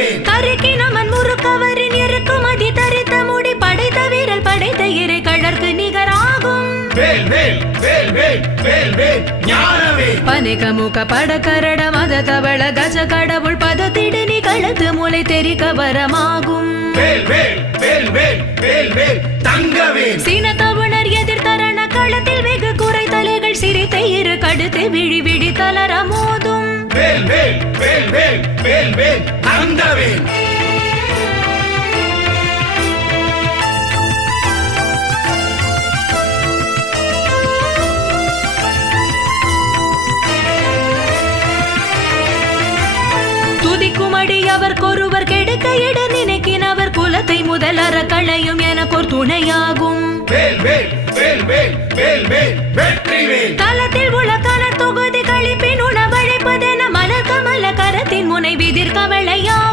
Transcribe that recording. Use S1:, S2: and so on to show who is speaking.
S1: அழிப்பேன்
S2: கருக்கினமன் முறுக்கவரின் இறக்குமதி தரித்த முடி படைத்த வீரல் படைத்த இறை கழற்கு நிகராகும்
S1: வேல் வேல் வேல் வேல் வேல் வேல் ஞானவேல்
S2: பனிகமுக படக்கரட மத தவள கஜ கடவுள் பதத்திடு நீ கழுத்து மூளை தெரிக்க வரமாகும்
S1: வேல் வேல் வேல் வேல் வேல் வேல் தங்கவேல்
S2: சீன தவணர் எதிர்த்தரண களத்தில் வெகு குறை தலைகள் சிரித்த இரு கடுத்து விழி விழி தளர மோதும்
S1: வேல் வேல் வேல் வேல் வேல் வேல் தங்கவேல்
S2: துதிக்குமடி அவர்க்கொருவர் கெடுக்க இட நினைக்கினவர் குலத்தை முதலற களையும் எனக்கொரு துணையாகும்
S1: வேல் வேல் வேல் வேல் வேல் வேல் வெற்றி வேல்.
S2: தலத்தில் உள்ள கல முனை விதிர் கவலையாகும்